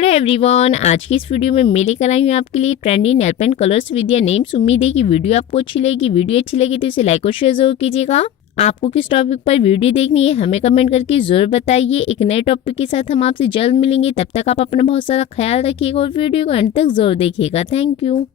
Hello everyone, आज की इस वीडियो में मैं लेकर आई हूँ आपके लिए trendy nail paint colours with या नेम्स। उम्मीद है कि वीडियो आपको अच्छी लगेगी। वीडियो अच्छी लगी तो इसे लाइक और शेयर जरूर कीजिएगा। आपको किस टॉपिक पर वीडियो देखनी है हमें कमेंट करके जरूर बताइए। एक नए टॉपिक के साथ हम आपसे जल्द मिलेंगे। तब तक आप अपना बहुत सारा ख्याल रखिएगा और वीडियो को अंत तक जरूर देखिएगा। Thank you.